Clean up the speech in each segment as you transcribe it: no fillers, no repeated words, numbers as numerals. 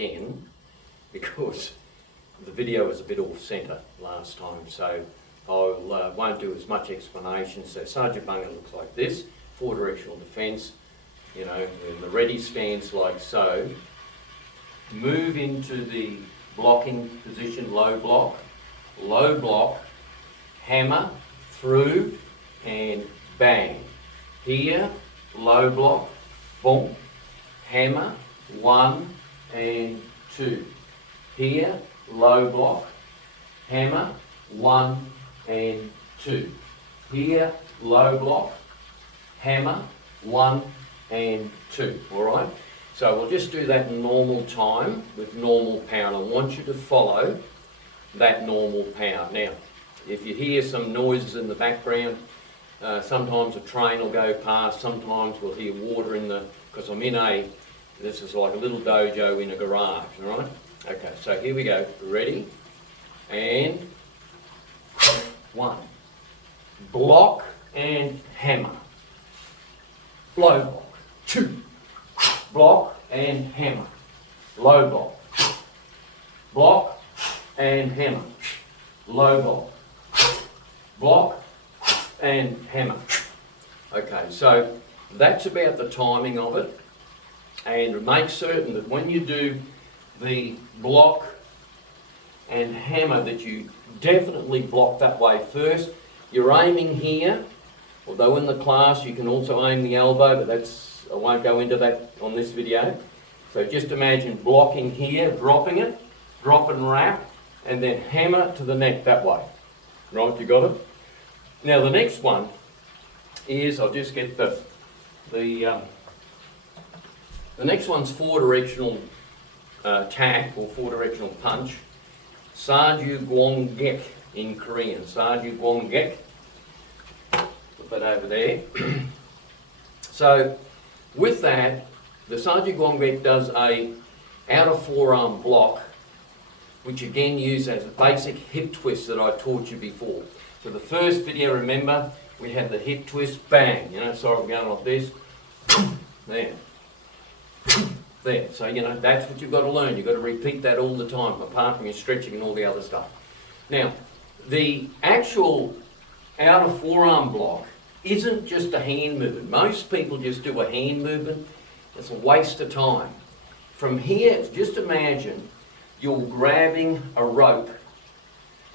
again because the video was a bit off centre last time, so I won't do as much explanation. So Sergeant Bunger looks like this, 4 directional defence, you know, in the ready stance like so. Move into the blocking position, low block, hammer, through, and bang. Here, low block, boom, hammer, 1 and 2. Here, low block, hammer, 1 and 2. Here, low block, hammer, 1 and 2. All right? So we'll just do that in normal time with normal power. And I want you to follow that normal power. Now, if you hear some noises in the background, sometimes a train will go past, sometimes we'll hear water in the, because I'm in this is like a little dojo in a garage, all right? Okay, so here we go. Ready? And 1. Block and hammer. Low block. 2. Block and hammer. Low block. Block and hammer. Low block. Block and hammer. Okay, so that's about the timing of it. And make certain that when you do the block and hammer that you definitely block that way first. You're aiming here, although in the class you can also aim the elbow, but I won't go into that on this video. So just imagine blocking here, dropping it, drop and wrap, and then hammer to the neck that way. Right, you got it? Now the next one is, I'll just get the next one's 4 directional tap or 4 directional punch. Sarju Gwongek in Korean. Sarju Gwongek. Put that over there. So with that, the Sarju Gwongek does a outer forearm block, which again uses as a basic hip twist that I taught you before. So the first video, remember, we had the hip twist, bang, you know, sorry I'm going like this, there. There, so you know, that's what you've got to learn. You've got to repeat that all the time, apart from your stretching and all the other stuff. Now, the actual outer forearm block isn't just a hand movement. Most people just do a hand movement. It's a waste of time. From here, just imagine you're grabbing a rope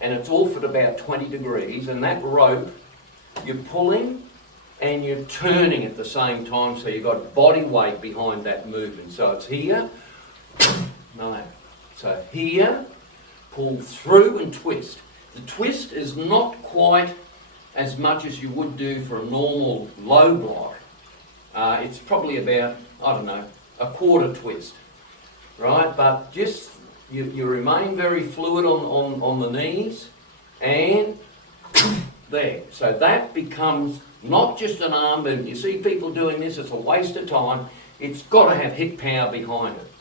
and it's off at about 20 degrees, and that rope, you're pulling and you're turning at the same time, so you've got body weight behind that movement. So it's here, no. So here, pull through and twist. The twist is not quite as much as you would do for a normal low block. It's probably about, I don't know, a quarter twist, right? But just, you remain very fluid on the knees, and there. So that becomes not just an arm movement. You see people doing this, it's a waste of time. It's got to have hip power behind it.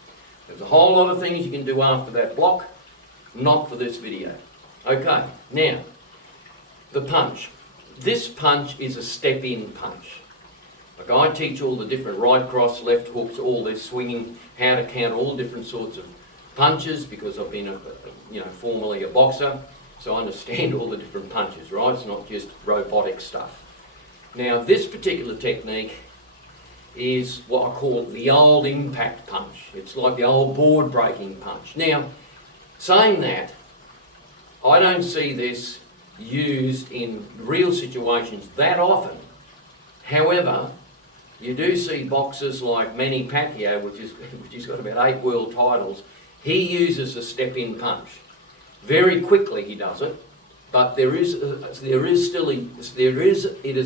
There's a whole lot of things you can do after that block, not for this video. Okay, now, the punch. This punch is a step-in punch. Like I teach all the different right cross, left hooks, all this swinging, how to count all different sorts of punches, because I've been, formerly a boxer, so I understand all the different punches, right? It's not just robotic stuff. Now, this particular technique is what I call the old impact punch. It's like the old board breaking punch. Now, saying that, I don't see this used in real situations that often. However, you do see boxers like Manny Pacquiao, which has got about 8 world titles. He uses a step-in punch. Very quickly he does it, but it is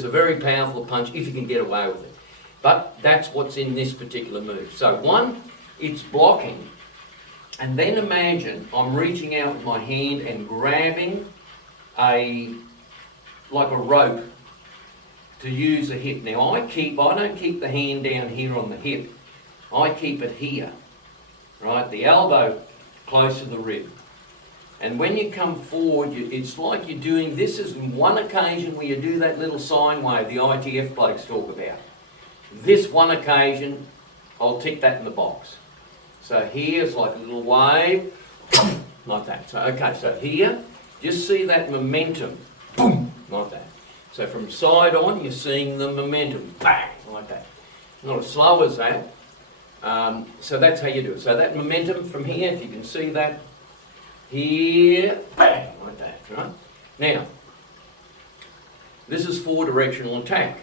a very powerful punch if you can get away with it. But that's what's in this particular move. So one, it's blocking, and then imagine I'm reaching out with my hand and grabbing like a rope to use a hip. Now I don't keep the hand down here on the hip. I keep it here, right? The elbow close to the rib. And when you come forward, it's like you're doing, this is one occasion where you do that little sine wave the ITF blokes talk about. This one occasion, I'll tick that in the box. So here's like a little wave, like that. So okay, so here, just see that momentum, boom, like that. So from side on, you're seeing the momentum, bang, like that. Not as slow as that. So that's how you do it. So that momentum from here, if you can see that, here, bang, like that, right? Now, this is 4-directional attack.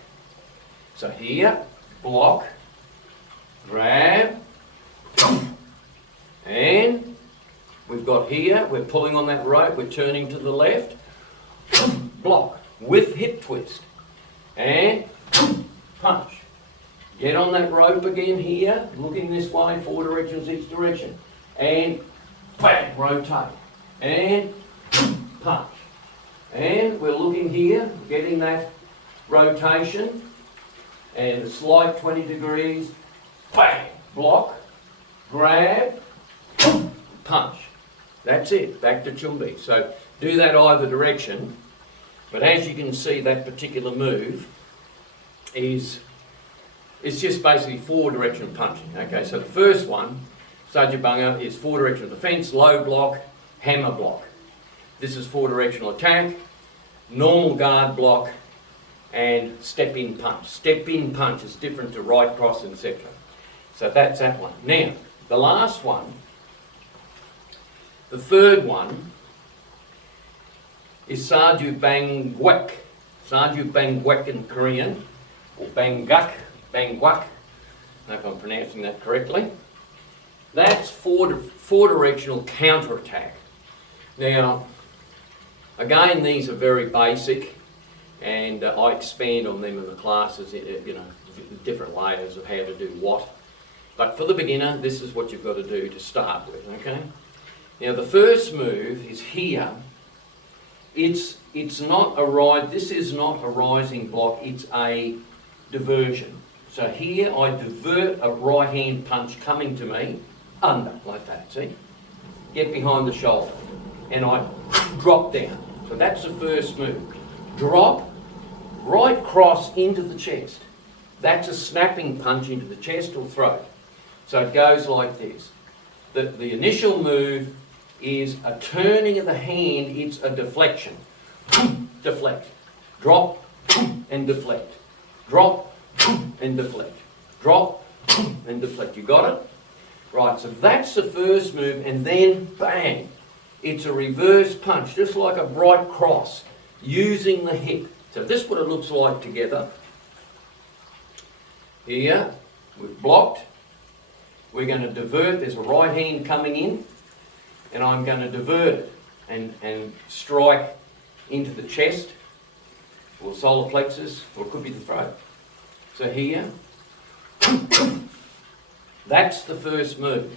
So here, block, grab, and we've got here, we're pulling on that rope, we're turning to the left, block, with hip twist, and punch. Get on that rope again here, looking this way, 4 directions each direction, and bang, rotate, and punch. And we're looking here, getting that rotation, and a slight 20 degrees, bang, block, grab, punch. That's it, back to Chumbi. So do that either direction, but as you can see, that particular move is just basically 4-directional punching. Okay, so the first one, Sajabunga, is 4-directional defence, low block, hammer block. This is 4-directional attack, normal guard block, and step-in punch. Step-in punch is different to right cross, etc. So that's that one. Now, the last one, the third one, is Saju Bang Gwek. Saju Bang Gwek in Korean, or Banguk, Bangwak. I hope I'm pronouncing that correctly. That's 4-directional counter-attack. Now, again, these are very basic, and I expand on them in the classes, different layers of how to do what. But for the beginner, this is what you've got to do to start with, okay? Now, the first move is here. This is not a rising block, it's a diversion. So here I divert a right hand punch coming to me, under, like that, see? Get behind the shoulder, and I drop down. So that's the first move. Drop, right cross into the chest. That's a snapping punch into the chest or throat. So it goes like this. The initial move is a turning of the hand, it's a deflection. Deflect. Drop and deflect. Drop and deflect. Drop and deflect. You got it? Right, so that's the first move, and then bang. It's a reverse punch, just like a right cross, using the hip. So this is what it looks like together. Here, we've blocked. We're going to divert. There's a right hand coming in, and I'm going to divert it and strike into the chest, or solar plexus, or it could be the throat. So here, that's the first move.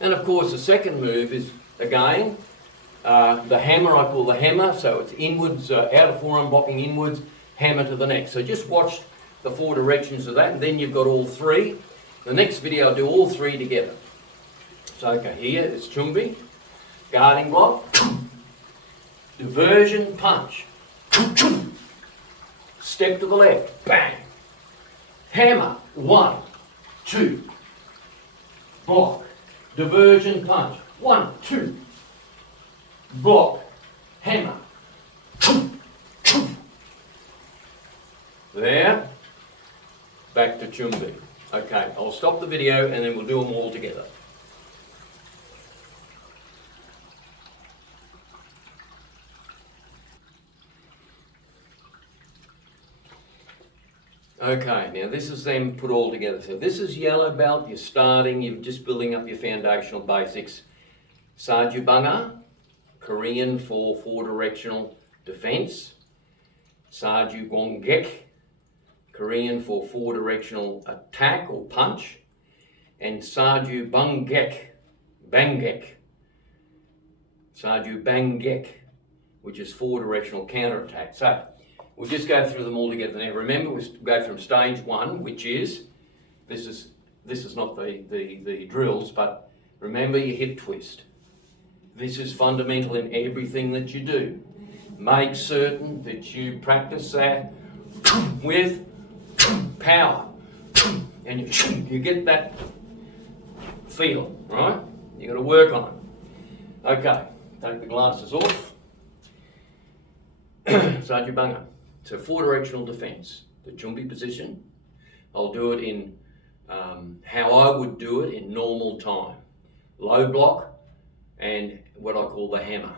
And of course the second move is, again, the hammer, I call the hammer, so it's inwards, outer forearm blocking inwards, hammer to the neck. So just watch the 4 directions of that, and then you've got all 3. The next video I'll do all 3 together. So okay, here is Chumbi, guarding block, diversion punch, step to the left, bang, hammer, 1, 2, block, diversion punch, 1, 2, block, hammer, there, back to Chumbi. Okay, I'll stop the video and then we'll do them all together. Okay, now this is them put all together. So this is yellow belt, you're starting, you're just building up your foundational basics. Sajubanga, Korean for 4-directional defense. Saju Gwongek, Korean for 4-directional attack or punch. And Saju Bangek, Saju Bangek, which is 4-directional counterattack. So we'll just go through them all together. Now remember, we go from stage 1, which is, this is not the drills, but remember your hip twist. This is fundamental in everything that you do. Make certain that you practice that with power. And you get that feel, right? You've got to work on it. Okay, take the glasses off. Sarju Bunga. So 4 directional defence. The Chumbi position. I'll do it in how I would do it in normal time. Low block and what I call the hammer.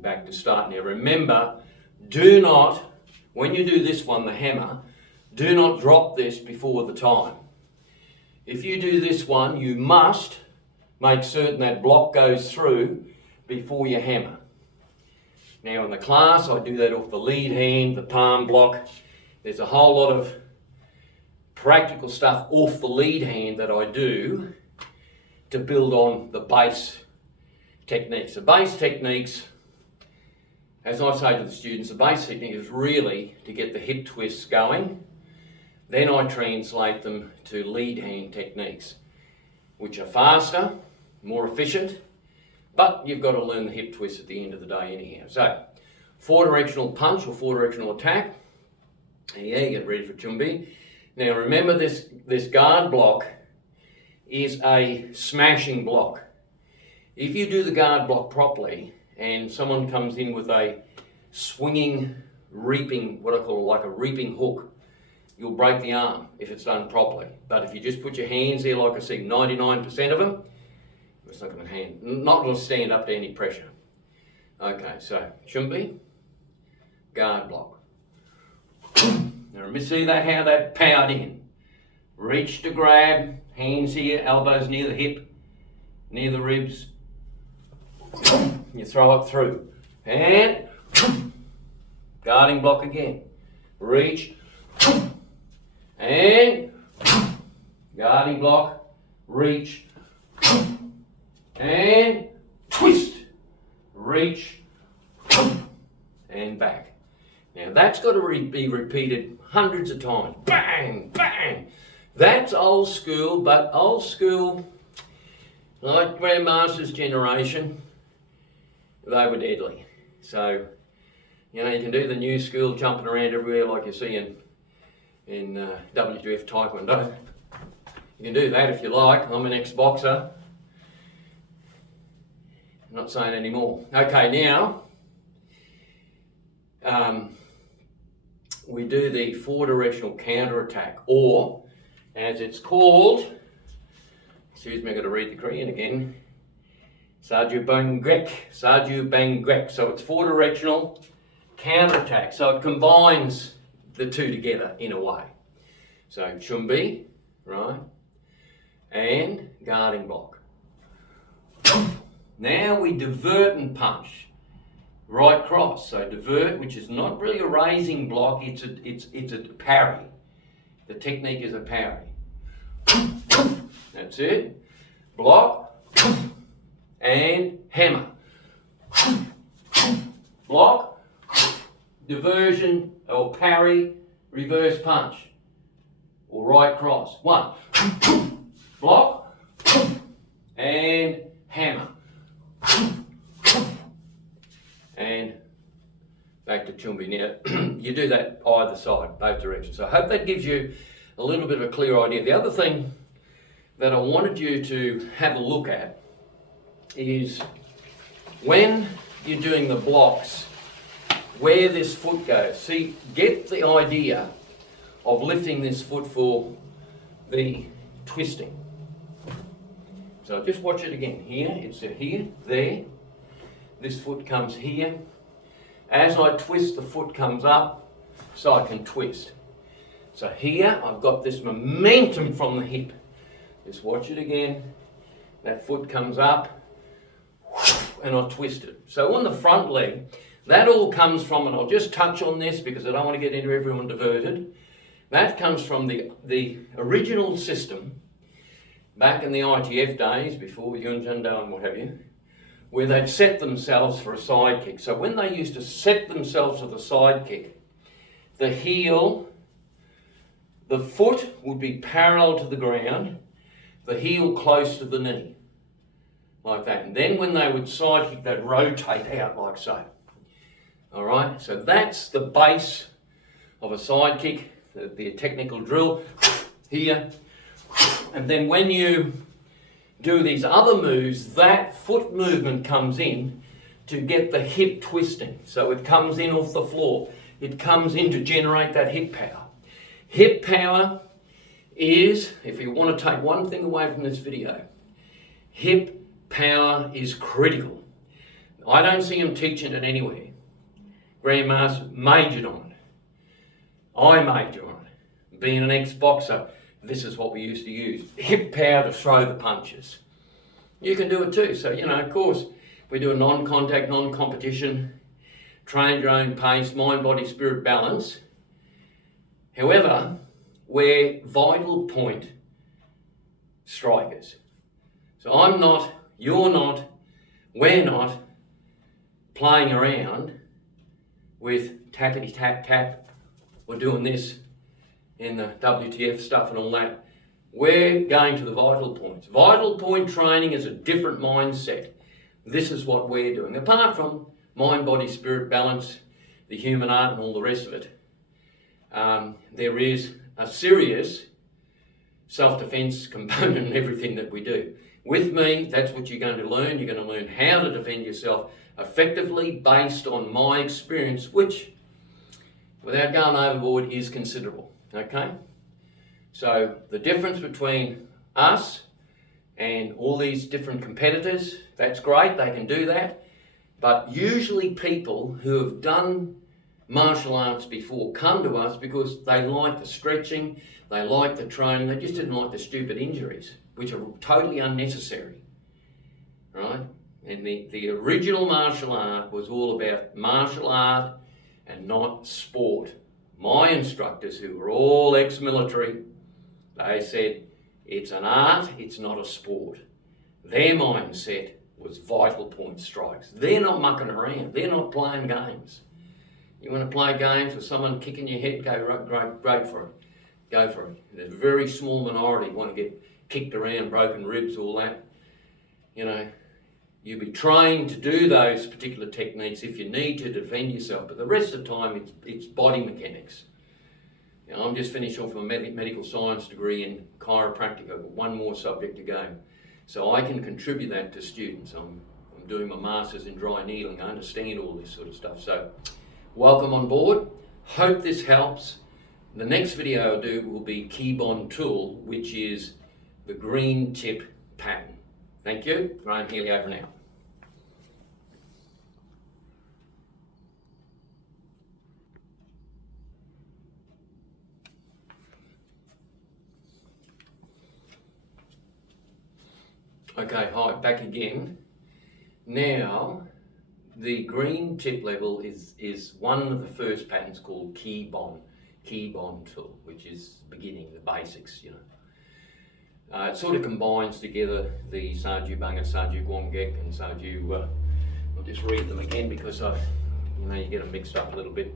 Back to start now. Remember, do not, when you do this one, the hammer, do not drop this before the time. If you do this one, you must make certain that block goes through before you hammer. Now in the class, I do that off the lead hand, the palm block. There's a whole lot of practical stuff off the lead hand that I do to build on the base techniques. The base techniques, as I say to the students, the base technique is really to get the hip twists going. Then I translate them to lead hand techniques, which are faster, more efficient, but you've got to learn the hip twist at the end of the day anyhow. So, 4 directional punch or 4 directional attack. Yeah, get ready for Chumbi. Now remember this guard block is a smashing block. If you do the guard block properly and someone comes in with a swinging, reaping, what I call like a reaping hook, you'll break the arm if it's done properly. But if you just put your hands there, like I said, 99% of them, it's not going to stand up to any pressure. Okay, so Chumbi, guard block. Now let me see that how that powered in. Reach to grab, hands here, elbows near the hip, near the ribs. You throw it through. And guarding block again. Reach. And guarding block. Reach. And twist. Reach. And back. Now that's got to be repeated hundreds of times. Bang, bang. That's old school, but old school, like Grandmaster's generation, they were deadly. So, you know, you can do the new school jumping around everywhere like you see in WWF Taekwondo. You can do that if you like. I'm an ex-boxer. I'm not saying any more. Okay, now, we do the 4 directional counter attack, or as it's called, excuse me, I've got to read the Korean again, Sarju Banggrek, Sarju Banggrek. So it's 4 directional counter attack. So it combines the two together in a way. So Chumbi, right, and guarding block. Now we divert and punch. Right cross, so divert, which is not really a raising block, it's a parry. The technique is a parry. That's it. Block and hammer. Block, diversion or parry, reverse punch or right cross. 1. Block and hammer. And back to Chumbi. Now, you do that either side, both directions. So I hope that gives you a little bit of a clear idea. The other thing that I wanted you to have a look at is when you're doing the blocks, where this foot goes. See, get the idea of lifting this foot for the twisting. So just watch it again. Here, it's here, there. This foot comes here. As I twist, the foot comes up so I can twist. So here, I've got this momentum from the hip. Just watch it again. That foot comes up and I twist it. So on the front leg, that all comes from, and I'll just touch on this because I don't want to get into everyone diverted. That comes from the original system back in the ITF days, before Jung and what have you, where they'd set themselves for a side kick. So when they used to set themselves for the side kick, the heel The foot would be parallel to the ground, the heel close to the knee, like that. And then when they would side kick, they'd rotate out like so. All right, so that's the base of a side kick, the technical drill here. And then when you do these other moves, that foot movement comes in to get the hip twisting. So it comes in off the floor. It comes in to generate that hip power. Hip power is, if you want to take one thing away from this video, hip power is critical. I don't see him teaching it anywhere. Graham majored on it. I majored on it. Being an ex-boxer, this is what we used to use. Hip power to throw the punches. You can do it too. So, of course, we do a non-contact, non-competition, train at your own pace, mind, body, spirit balance. However, we're vital point strikers. So I'm not, you're not, we're not playing around with tappity tap tap. We're doing this in the WTF stuff and all that. We're going to the vital points. Vital point training is a different mindset. This is what we're doing. Apart from mind, body, spirit, balance, the human art and all the rest of it, there is a serious self-defense component in everything that we do. With me, that's what you're going to learn. You're going to learn how to defend yourself effectively based on my experience, which, without going overboard, is considerable. Okay? So the difference between us and all these different competitors, that's great, they can do that. But usually people who have done martial arts before come to us because they like the stretching, they like the training, they just didn't like the stupid injuries, which are totally unnecessary, right? And the original martial art was all about martial art and not sport. My instructors, who were all ex-military, they said, it's an art, it's not a sport. Their mindset was vital point strikes. They're not mucking around, they're not playing games. You want to play games with someone kicking your head, go great for it. Go for it. There's a very small minority who want to get kicked around, broken ribs, all that. You'll be trained to do those particular techniques if you need to defend yourself, but the rest of the time it's body mechanics. I'm just finished off a medical science degree in chiropractic. I've got one more subject to go. So I can contribute that to students. I'm doing my masters in dry needling. I understand all this sort of stuff. So welcome on board. Hope this helps. The next video I'll do will be Keybond tool, which is the green tip pattern. Thank you. Graham Healy over now. Okay, hi, back again. Now, the green tip level is one of the first patterns called Keybond tool, which is beginning, the basics, It sort of combines together the Saju Bunga, Saju Guangek, and Saju, I'll just read them again because you get them mixed up a little bit.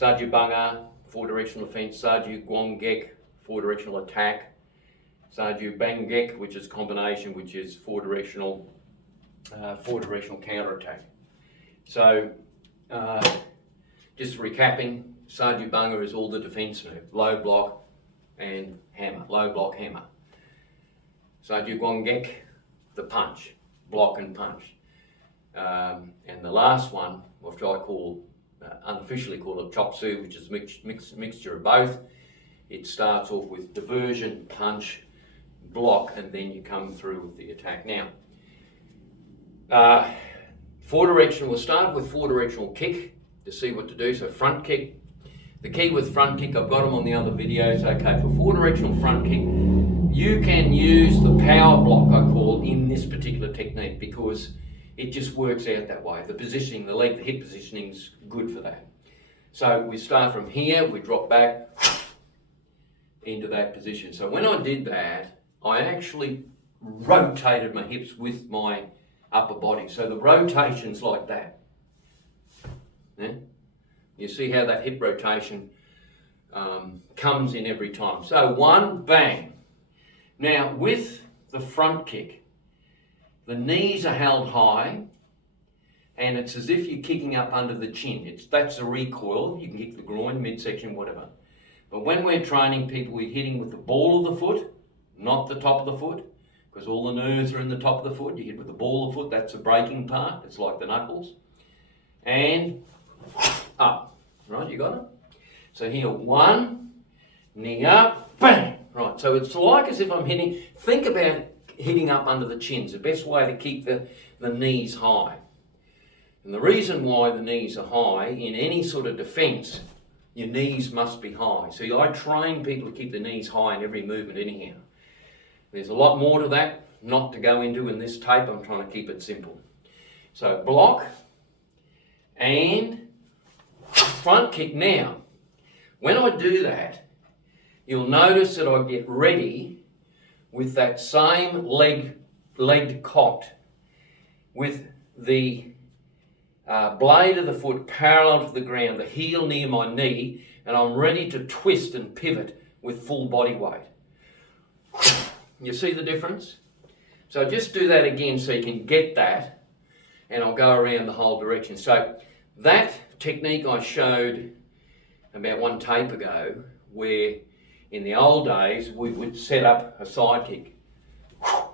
Saju Bunga, 4-directional offense, Saju Guangek, 4-directional attack, Saju Bangek, which is combination, which is 4-directional counter-attack. So, just recapping, Saju Bunga is all the defense move, low block and hammer, low block hammer. Saju Guangek, the punch, block and punch. And the last one, which I call, unofficially call a chop suey, which is a mixture of both. It starts off with diversion, punch, block, and then you come through with the attack. Now, 4-directional, we'll start with 4-directional kick to see what to do. So front kick, the key with front kick, I've got them on the other videos. Okay, for 4-directional front kick, you can use the power block, I call, in this particular technique because it just works out that way. The positioning, the leg, the hip positioning is good for that. So we start from here, we drop back into that position. So when I did that, I actually rotated my hips with my upper body. So the rotation's like that. Yeah? You see how that hip rotation comes in every time. So 1, bang. Now with the front kick, the knees are held high and it's as if you're kicking up under the chin. That's a recoil. You can kick the groin, midsection, whatever. But when we're training people, we're hitting with the ball of the foot, not the top of the foot, because all the nerves are in the top of the foot. You hit with the ball of the foot, that's the braking part. It's like the knuckles. And up. Right, you got it? So here, 1, knee up, bang. Right, so it's like as if I'm hitting, think about hitting up under the chins, the best way to keep the knees high. And the reason why the knees are high, in any sort of defence, your knees must be high. So I train people to keep the knees high in every movement anyhow. There's a lot more to that, not to go into in this tape. I'm trying to keep it simple. So block and front kick. Now, when I do that, you'll notice that I get ready with that same leg cocked, with the blade of the foot parallel to the ground, the heel near my knee, and I'm ready to twist and pivot with full body weight. You see the difference? So just do that again so you can get that, and I'll go around the whole direction. So that technique I showed about one tape ago, where in the old days we would set up a side kick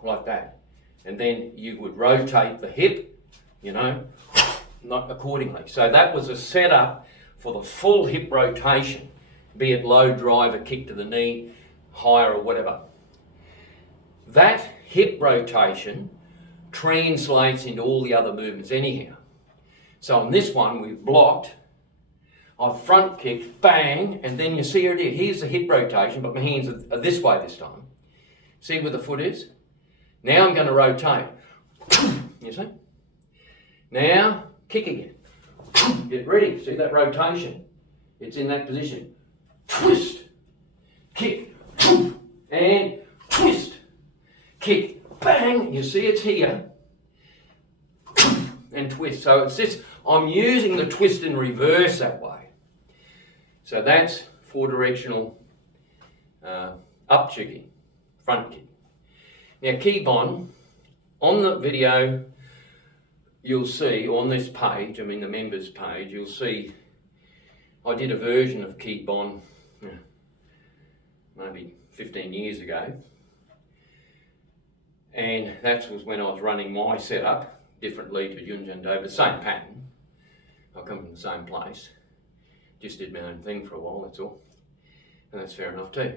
like that, and then you would rotate the hip, not accordingly. So that was a setup for the full hip rotation, be it low drive, a kick to the knee, higher or whatever. That hip rotation translates into all the other movements anyhow. So on this one we've blocked, I've front kicked, bang, and then you see here it is. Here's the hip rotation, but my hands are this way this time. See where the foot is? Now I'm going to rotate. You see? Now, kick again. Get ready. See that rotation? It's in that position. Twist. Kick. And twist. Kick. Bang. You see it's here. And twist. So it's this. I'm using the twist in reverse that way. So that's 4 directional up kicking, front kick. Now keep on the video, you'll see on this page, the members page, you'll see I did a version of keep on maybe 15 years ago. And that was when I was running my setup, differently to Jung, but same pattern. I come from the same place. Just did my own thing for a while, that's all. And that's fair enough too.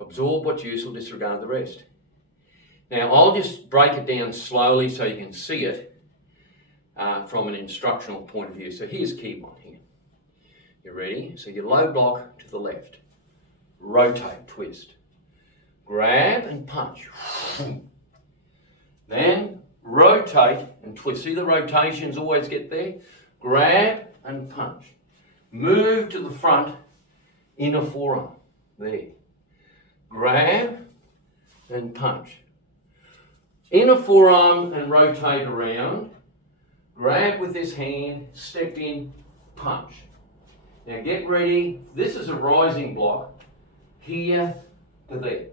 Absorb what's useful, disregard the rest. Now I'll just break it down slowly so you can see it from an instructional point of view. So here's keep on here. You ready? So your low block to the left. Rotate, twist. Grab and punch. Then rotate and twist. See the rotations always get there? Grab and punch. Move to the front, inner forearm. There. Grab and punch. Inner forearm and rotate around. Grab with this hand, step in, punch. Now get ready. This is a rising block. Here to there.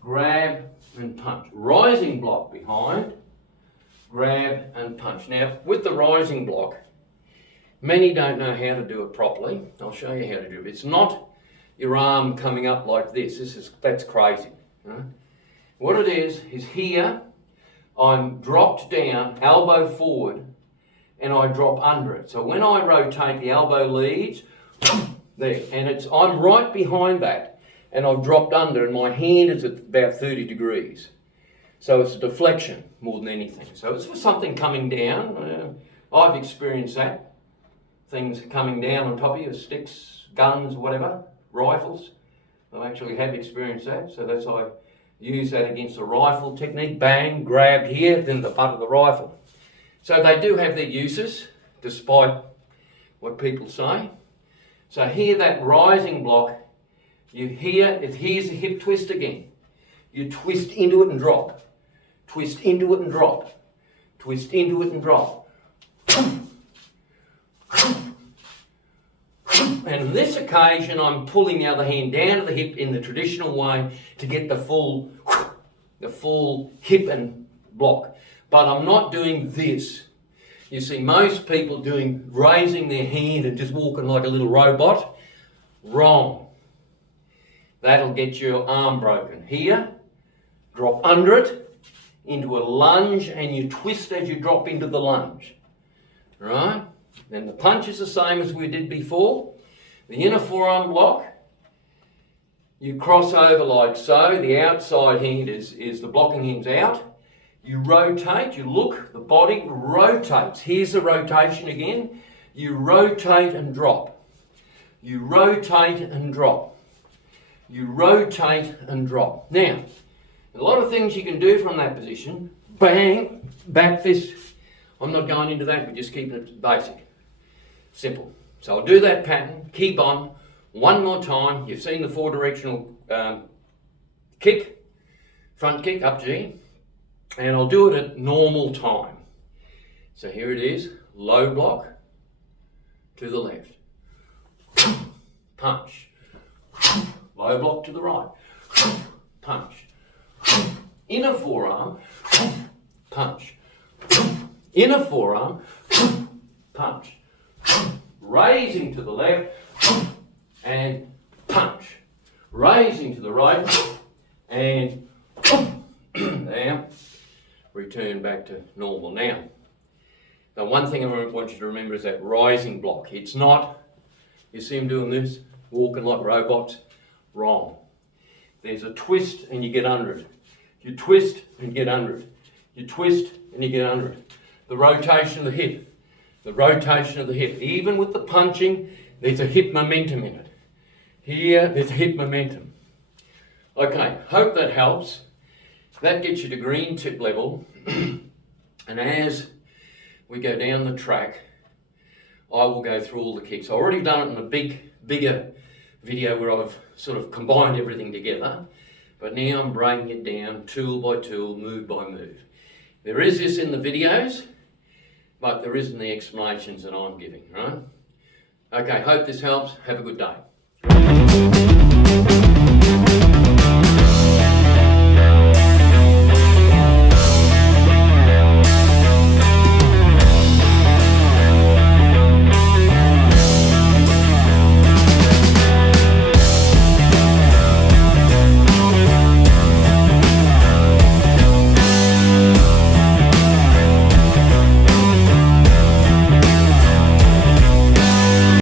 Grab and punch. Rising block behind. Grab and punch. Now with the rising block, many don't know how to do it properly. I'll show you how to do it. It's not your arm coming up like this. That's crazy. Right? What it is here, I'm dropped down, elbow forward, and I drop under it. So when I rotate, the elbow leads, there, and I'm right behind that, and I've dropped under, and my hand is at about 30 degrees. So it's a deflection more than anything. So it's for something coming down. I've experienced that. Things coming down on top of you, sticks, guns, whatever, rifles. I actually have experienced that. So that's why I use that against a rifle technique. Bang, grabbed here, then the butt of the rifle. So they do have their uses, despite what people say. So here, that rising block, here's a hip twist again. You twist into it and drop. Twist into it and drop. Twist into it and drop. And on this occasion, I'm pulling the other hand down to the hip in the traditional way to get the full hip and block. But I'm not doing this. You see most people raising their hand and just walking like a little robot. Wrong. That'll get your arm broken. Here, drop under it into a lunge, and you twist as you drop into the lunge. Right? Then the punch is the same as we did before. The inner forearm block, you cross over like so. The outside hand is the blocking hand's out. You rotate, you look, the body rotates. Here's the rotation again. You rotate and drop. You rotate and drop. You rotate and drop. Now, a lot of things you can do from that position. Bang, back fist. I'm not going into that, we're just keeping it basic. Simple. So I'll do that pattern, keep on, one more time. You've seen the 4 directional kick, front kick, up G, and I'll do it at normal time. So here it is, low block to the left, punch, low block to the right, punch, inner forearm, punch, inner forearm, punch, raising to the left and punch, raising to the right and there, return back to normal. Now, the one thing I want you to remember is that rising block. It's not, you see them doing this, walking like robots, wrong. There's a twist and you get under it. You twist and get under it. You twist and you get under it. The rotation of the hip. The rotation of the hip. Even with the punching, there's a hip momentum in it. Here, there's hip momentum. Okay, hope that helps. That gets you to green tip level. And as we go down the track, I will go through all the kicks. I've already done it in a bigger video where I've sort of combined everything together. But now I'm breaking it down tool by tool, move by move. There is this in the videos, but there isn't the explanations that I'm giving, right? Okay, hope this helps. Have a good day.